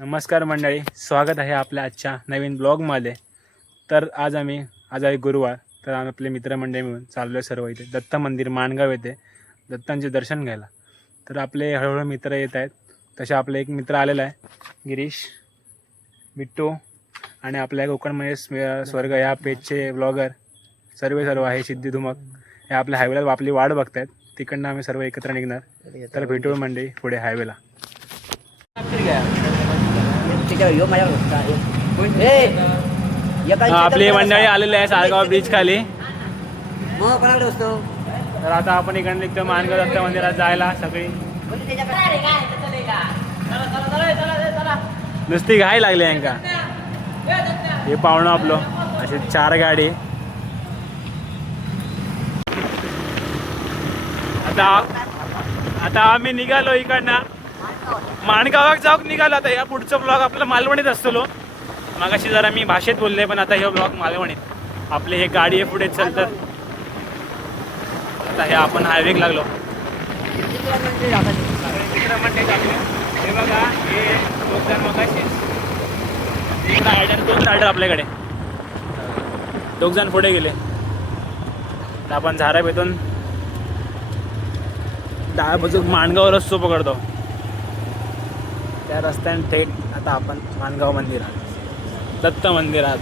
नमस्कार मंडळी, स्वागत आहे आपल्या आजच्या नवीन ब्लॉगमध्ये. तर आज आहे गुरुवार, तर आम्ही आपले मित्रमंडळी मिळून चाललो आहे सर्व इथे दत्त मंदिर माणगाव येथे दत्तांचे दर्शन घ्यायला. तर आपले हळूहळू मित्र येत आहेत. तसे आपले एक मित्र आलेला आहे, गिरीश, बिट्टू आणि आपल्या कोकणमध्ये स्वर्ग या पेजचे ब्लॉगर सर्व आहे सिद्धी धुमक. हे आपल्या हायवेला आपली वाट बघतायत. तिकडनं आम्ही सर्व एकत्र निघणार. तर भेटू मंडळी पुढे हायवेला. आपली मंडळी आलेली आहे साळगाव ब्रिज खाली. तर आता आपण इकडे निघतो माणगाव दत्त मंदिरात जायला. सगळी नुसती घाई लागली यांका. हे पाहुणं आपलं असे 4 गाडी. आता आम्ही निघालो इकडनं माणगावाक जाऊक निघालो. आता या पुढचा ब्लॉग आपला मालवणीत असतो. मागाशी जरा मी भाषेत बोलले, पण आता हे ब्लॉग मालवणीत. आपले हे गाडी आहे पुढे चालतात. आता हे आपण हायवेक लागलो. हे बघा, हे 2 जण मगाशी दोन रायडर आपल्याकडे 2 जण पुढे गेले. तर आपण झारापेतून डाव्या बाजूक माणगाव रस्तो पकडतो. त्या रस्त्याने थेट आता आपण माणगाव मंदिरात दत्त मंदिरात.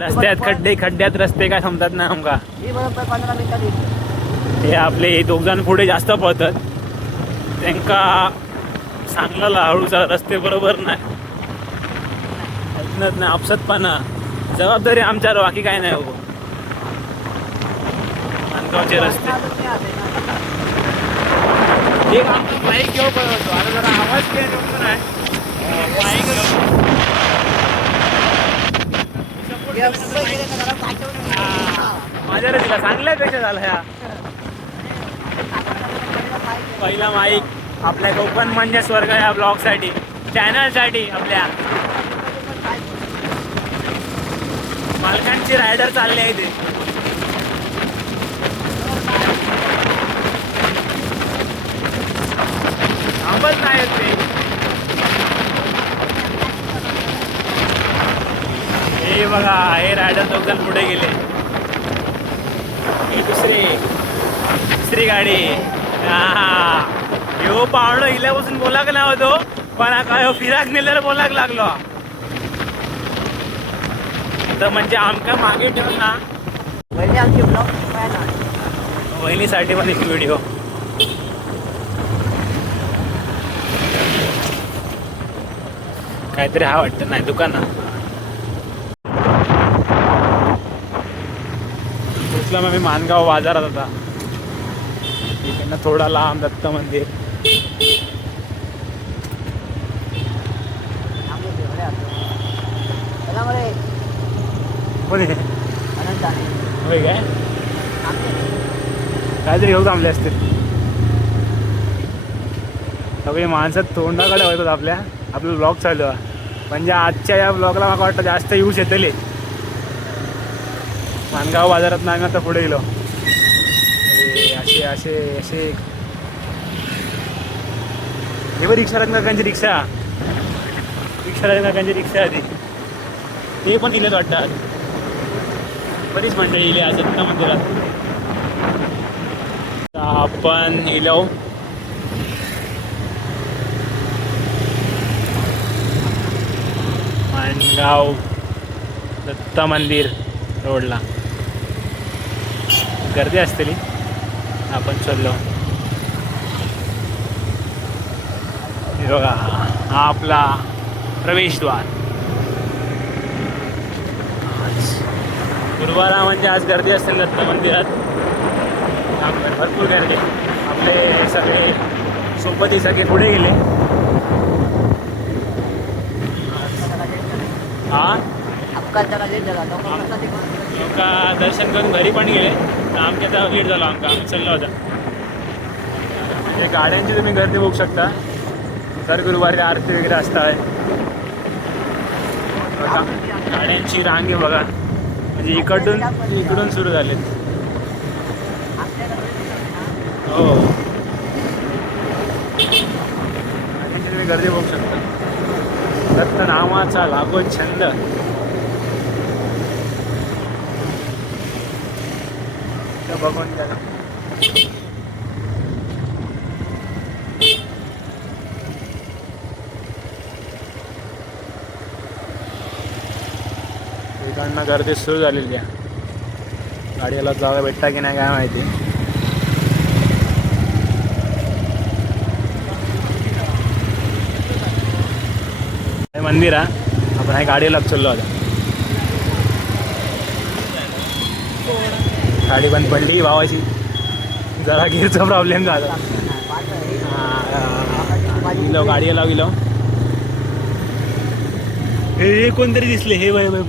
रस्त्यात खड्ड्यात रस्ते काय थांबतात ना आमका. हे आपले 2 जण पुढे जास्त पळतात. त्यांका सांगलेला हळूचा रस्ते बरोबर नाही ऐकत नाही. आपसतपणा जबाबदारी आमच्यावर, बाकी काय नाही. हो माणगावचे रस्ते एक आमचं बाईक घेऊन पळवतो. आता जरा आवाज घेऊन नाही बाईक माझ्या रस्त्याला चांगल्यापेक्षा झाला. ह्या पहिला माईक आपल्या कोकण म्हणजे स्वर्ग या ब्लॉगसाठी, चॅनलसाठी आपल्या मालकांची रायडर चालले आहे. ते थांबत नाही ते. हे बघा, हे रायडर 2 जण पुढे गेले. ही दुसरी गाडी. हो पाहुणं इल्यापासून बोलाक नाही होतो, पण काय फिराक नेल्यावर बोलाक लागलो. तर म्हणजे आमका मागे ठेवून ना वहिनीसाठी पण एक व्हिडिओ. काहीतरी हा वाटतं नाही दुकानात. पोचला मग मी माणगाव बाजारात. आता इकडनं थोडा लांब दत्त मंदिर. होय काय काहीतरी घेऊ थांबले असतील. सगळी माणसं तोंडाकडे होतात आपलं ब्लॉग चालू आहे. म्हणजे आजच्या या ब्लॉगला मला वाटतं जास्त यूज येतले. माणगाव बाजारात नाही आता पुढे गेलो. असे हे बघ, रिक्षा काकांची रिक्षा आधी ते पण इलेत वाटतात. बरीच मंडळी इले आज दत्त मंदिरात. आपण इलो माणगाव दत्त मंदिर रोडला. गर्दी असते. आपण चाललो. हे बघा, हा आपला प्रवेशद्वार. गुरुवार म्हणजे आज गर्दी असेल दत्त मंदिरात. भरपूर गर्दी. आपले सगळे सोबती सगळे पुढे गेले. लोक दर्शन करून घरी पण गेले. आमच्या आता लेट झालो. आम्ही चाललो होता. म्हणजे गाड्यांची तुम्ही गर्दी बघू शकता. दर गुरुवारी आरती वगैरे असतात. गाड्यांची रांगे बघा, म्हणजे इकडून सुरू झालेत. हो, तुम्ही गर्दी बघू शकता. नावाचा लागो छंद. बघून त्याला इकडनं गर्दी सुरू झालेली आहे. गाडीला जागा भेटता की नाही काय माहिती. हे मंदिर आहे. आपण ह्या गाडीला चाललो आता. गाडी बंद पडली भावाची. जरा गिरचा प्रॉब्लेम झाला. गेलो गाडीला गेलो. हे कोणतरी दिसले. हे बाय बाय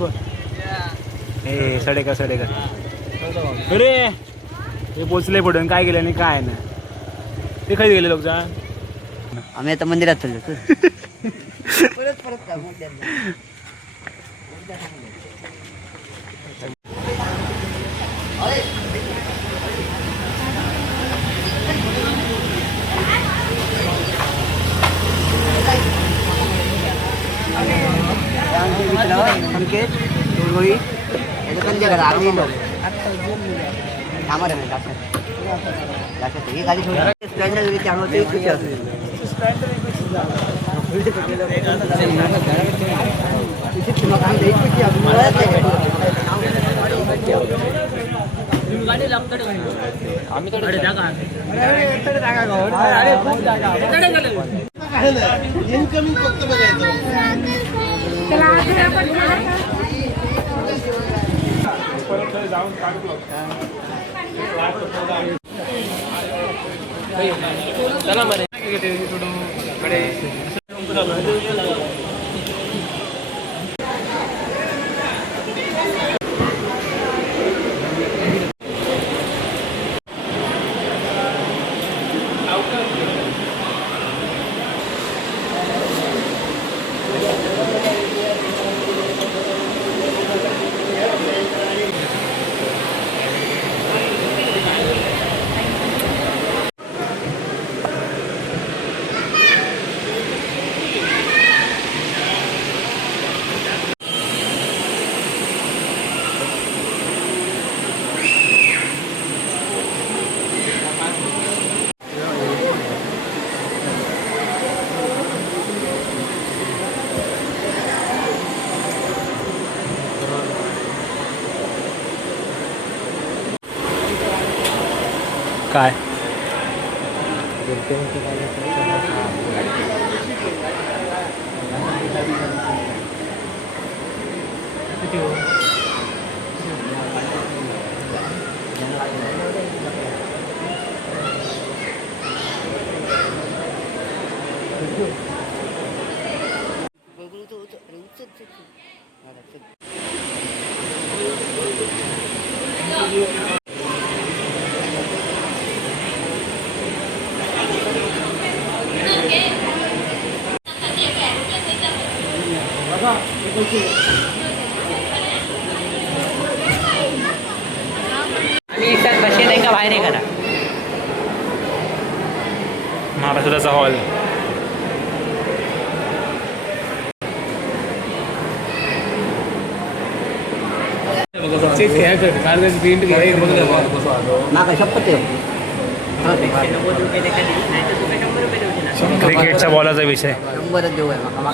हे सडेकर अरे हे पोचले पडून काय केलं आणि काय ना. ते खाली गेले लोक. आम्ही आता मंदिरात चाललो. संकेत डोळगोळी कंजे करा आम्ही लोक थांबा रे ही गाडी थोडी स्प्लेंडर त्यामुळे खुशी असेल. इनकमिंग फक्त बघायचं. काय आम्ही एकसाथ बसेल आहे का बाहेर आहे करा. महाराष्ट्राचा हॉल. माका शपथ आहे. क्रिकेटच्या बॉलाचा विषय. 100च देऊ आहे माका.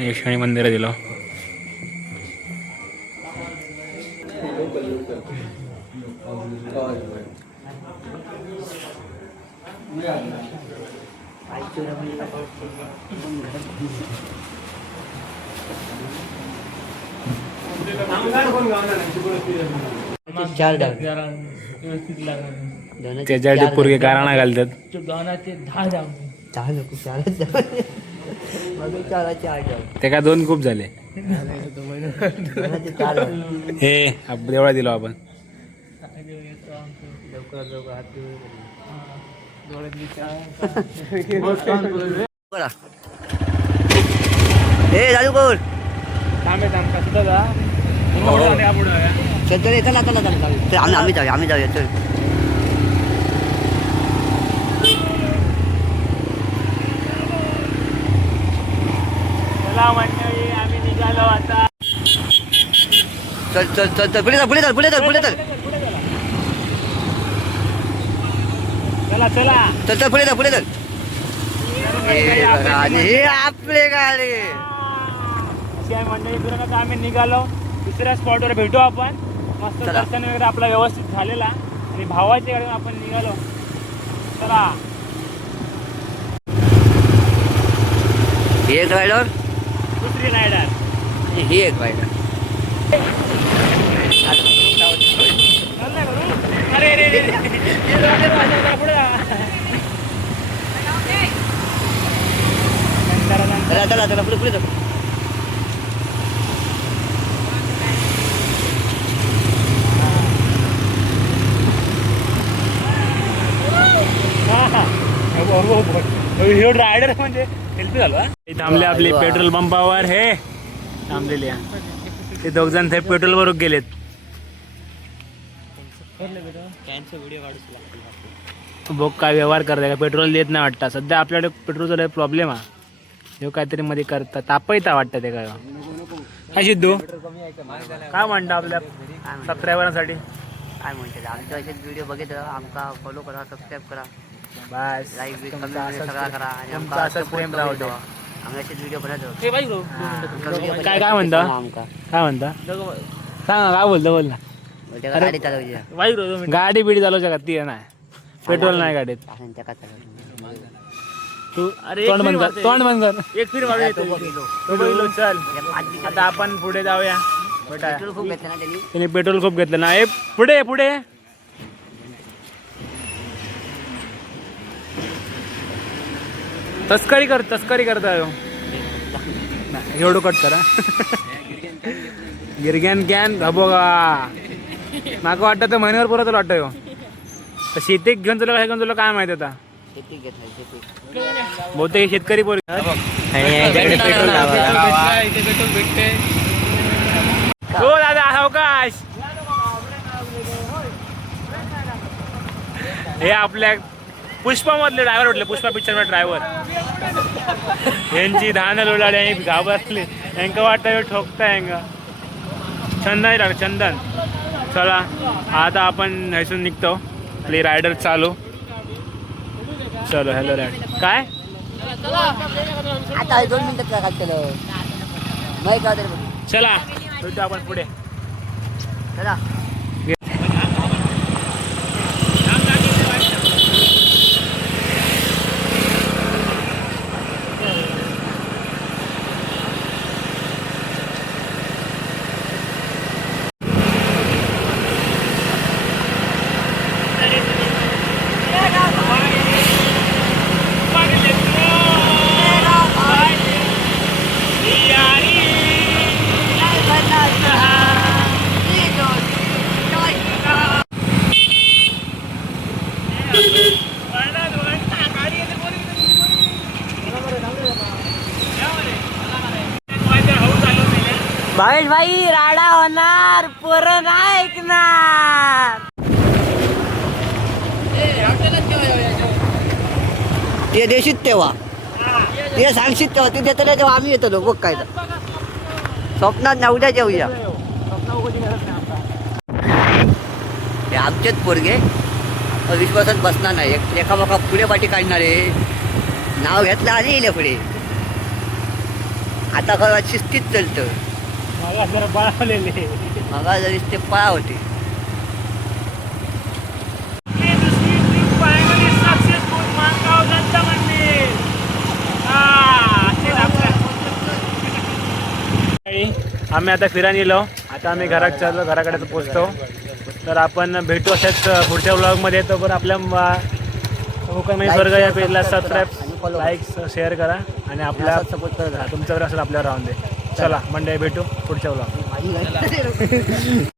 यक्षिणी मंदिर दिलं. चार डाव त्याच्यासाठी पोरगे गाराणा घालतात. 10 नको 4च डाव. ते काय 2 खूप झाले. हे देवळा दिलो आपण. बोला ए चालू कर थांबे थांब का सुद्धा जा पुढे चल चला चला चला चल आम्ही जाऊया चल चला मंडळी आम्ही निघालो आता चल चल चल चल पुढे चल चला चला चल चल पुढे चल हे आपले गाडी अशी आहे मंडळी फिरून आता आम्ही निघालो दुसऱ्या स्पॉटवर भेटू आपण मस्त चला. दर्शन वगैरे आपला व्यवस्थित झालेला आणि भावाच्या गाडीवर आपण निघालो चला ही एक रायडर दुसरी रायडर ही एक रायडर अरे रे रे पुढे चला पुढे चल हे रायडर म्हणजे हेल्पी झालो थांबले आपले पेट्रोल पंपावर हे थांबलेले ते दोघ जण ते पेट्रोल वर गेलेत बघ काय व्यवहार करताय का पेट्रोल देत नाही वाटतं सध्या आपल्याकडे पेट्रोलचा प्रॉब्लेम आहे हे काहीतरी मध्ये करतात तापयता वाटतं ते काय सिद्धू काय म्हणता आपल्या सबस्क्रायबरांसाठी काय म्हणते आमच्या असेच व्हिडिओ बघितलं आमका फॉलो करा सबस्क्राईब करा बस लाईक बी तुमचं कमेंट असंच सगळा करा आणि तुमचं आमका असंच प्रेम राहू दे. आम्ही असेच व्हिडिओ बनवतो काय काय म्हणता आमका काय म्हणता सांगा काय बोलतो बोल ना म्हणजे गाडी चालवायची गाडी बिडी चालवू शकत ती नाही पेट्रोल नाही गाडीत असं त्या का चालवायची तू तोंड बंद कर तोंड बंद कर एक फिर मारू चल आता आपण पुढे जाऊया बेटा पेट्रोल खूप घेतलं ना त्यांनी त्याने पेट्रोल खूप घेतलं ना ए पुढे पुढे तस्करी करता एवढं कट करा गिरग्यान गॅन बघा माका वाटतं तर महिन्यावर परत वाटतं ह्यो. तर शेती घेऊन तुला काय घेऊन तुला काय माहिती आता शेती घेतलं शेती बहुतेक शेतकरी पोर हो दादा अवकाश हे आपल्या पुष्पा मधले ड्रायव्हर म्हटले पुष्पा पिक्चर मध्ये ड्रायव्हर यांची धान लोळाली आणि घाबरले यांका वाटतं ठोकता यांका चंदन लागलं चंदन चला आता आपण हैसून निघतो आपली रायडर चालू चलो हॅलो रायडर काय आता 2 मिनिटात काय केलं नाही का तरी चला भेटू आपण पुढे चला महेश भाई राडा होणार पोरं नाही ऐकणार ते देशीत तेव्हा ते सांगशीत तेव्हा ते देतले तेव्हा आम्ही येतो बघ काय स्वप्नात ना उद्या जेवूया हे आमचेच पोरगे विश्वासात बसणार नाही एकामेका पुढे पाठी काढणारे नाव घेतलं आणि येईल पुढे आता खरं शिस्तीत चलतं मगा जरी ते पळा होते आम्ही आता फिरायला गेलो आता आम्ही घरात चाललो घराकडे पोहोचतो तर आपण भेटू अशाच पुढच्या व्लॉगमध्ये येतो पण आपल्या कोकण स्वर्ग या पेजला सबस्क्राईब लाईक शेअर करा आणि आपल्या सपोर्ट करा तुमच्यावर असेल आपल्यावर राहून दे चला मंडळी भेटू पुढच्या व्लॉग